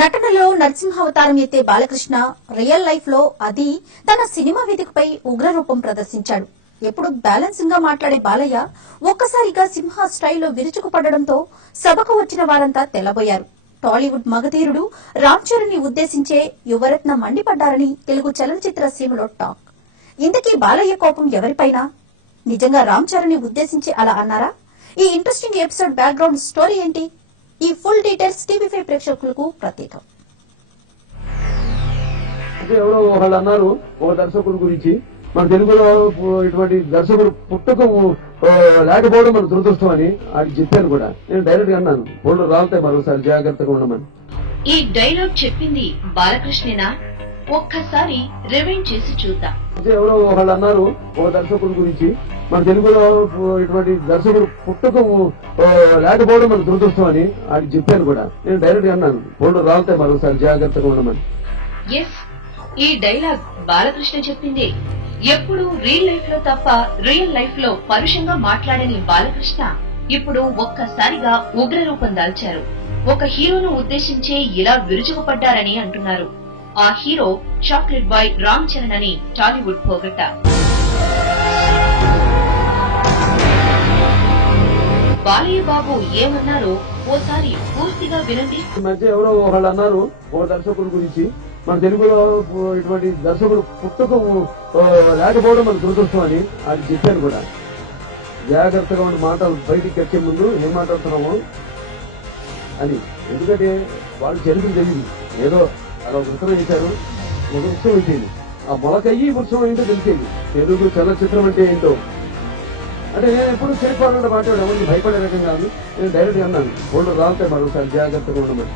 నటనలో నరసింహావతారం ఎత్తే Balakrishna real life లో అది తన సినిమా వేదికపై ఉగ్రరూపం ప్రదర్శించాడు. ఎప్పుడు బ్యాలెన్సింగ్ గా మాట్లాడే బాలయ్య ఒక్కసారిగా సింహ స్టైల్లో విరుచుకుపడడంతో సభకు వచ్చిన వారంతా తెల్లబోయారు. టాలీవుడ్ మగధీరుడు రామ్ చరణ్ ని ఉద్దేశించే యువరత్న మండిపడ్డారని తెలుగు చలనచిత్ర సీమలో టాక్. ఇంతకీ బాలయ్య కోపం ఎవరిపైన? నిజంగా రామ్ చరణ్ ని ఉద్దేశించి అలా అన్నారా? ఈ ఇంట్రెస్టింగ్ ఎపిసోడ్ బ్యాక్గ్రౌండ్ స్టోరీ ఏంటి? ఈ ఫుల్ డీటెయిల్స్ టీవీ5 ప్రేక్షకులకు ప్రత్యేకం. ఎవరో వాళ్ళు అన్నారు ఒక దర్శకుడి గురించి, మన తెలుగులో ఇటువంటి దర్శకుడు పుట్టుక లేకపోవడం మన దురదృష్టం అని అది చెప్పాను కూడా. నేను డైరెక్ట్ గా అన్నాను, ఫోల్డర్ రాలుతాయి మరోసారి జాగ్రత్తగా ఉండమని. ఈ డైలాగ్ చెప్పింది బాలకృష్ణేనా? ఒక్కసారి రివైండ్ చేసి చూద్దాం. ఎవరో వాళ్ళు అన్నారు ఒక దర్శకుడి గురించి, మన తెలుగులో ఇటువంటి దర్శకుడు పుట్టుక లేకపోవడం మన దురదృష్టం అని అది చెప్పాను కూడా. నేను డైరెక్ట్ గా అన్నాను, ఫోల్డర్ రాలుతాయి మరోసారి జాగ్రత్తగా ఉండమని. ఎస్, ఈ డైలాగ్ బాలకృష్ణ చెప్పిందే. ఎప్పుడు రియల్ లైఫ్ లో తప్ప రియల్ లైఫ్ లో పరుషంగా మాట్లాడని బాలకృష్ణ ఇప్పుడు ఒక్కసారిగా ఉగ్ర రూపం దాల్చారు. ఒక హీరోను ఉద్దేశించే ఇలా విరుచుకుపడ్డారని అంటున్నారు. ఆ hero chocolate boy Ram Charan అని టాలీవుడ్ పోగొట్ట. బాలయ్య బాబు ఏమన్నారో ఓసారి పూర్తిగా వినండి. ఈ మధ్య ఎవరో వాళ్ళు అన్నారు ఒక దర్శకుడి గురించి, మన తెలుగులో ఇటువంటి దర్శకుడు పుట్టుక లేకపోవడం మన దురదృష్టం అని అది చెప్పాను కూడా. జాగ్రత్తగా ఉండి మాటలు బయటికి వచ్చే ముందు ఏం మాట్లాడుతున్నాము అని. ఎందుకంటే వాళ్ళు చరిత్ర తెలియదు, ఏదో అలా ఉత్తరం చేశారు, ఒక వృక్షం వచ్చేది, ఆ మొలకయ్యి వృక్షం ఏంటో తెలిసేది. తెలుగు చలనచిత్రం అంటే ఏంటో అంటే నేను ఎప్పుడు చేరుకోవాలంటే మాట్లాడాను, భయపడే రకం కాదు. నేను డైరెక్ట్ గా అన్నాను, ఫోల్డర్ రాలుతాయి మరోసారి జాగ్రత్తగా ఉండమని.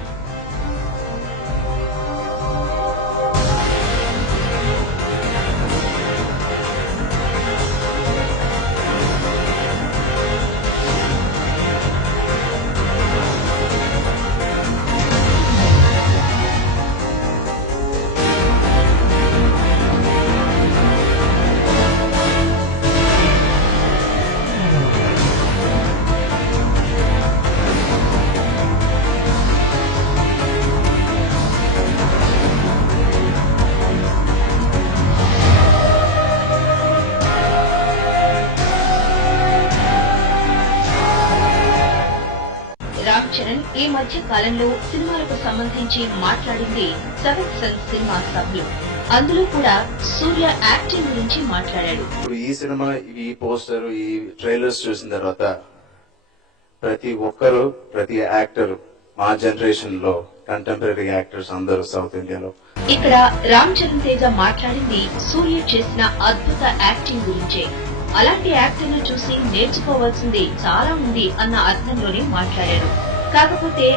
రామ్ చరణ్ ఈ మధ్య కాలంలో సినిమాలకు సంబంధించి మాట్లాడింది సెవెంత్ సెన్స్ సినిమా సభ్యులు. అందులో కూడా సూర్య యాక్టింగ్ గురించి మాట్లాడాడు. ఇప్పుడు ఈ సినిమా, ఈ పోస్టర్, ఈ ట్రైలర్స్ చూసిన తర్వాత ప్రతి ఒక్కరు, ప్రతి యాక్టర్, మా జనరేషన్ లో కంటెంపరీ యాక్టర్స్ అందరూ సౌత్ ఇండియాలో. ఇక్కడ రామ్ చరణ్ తేజ మాట్లాడింది సూర్య చేసిన అద్భుత యాక్టింగ్ గురించే. అలాంటి యాక్టింగ్ చూసి నేర్చుకోవాల్సింది చాలా ఉంది అన్న అర్థంలోనే మాట్లాడారు. కాకపోతే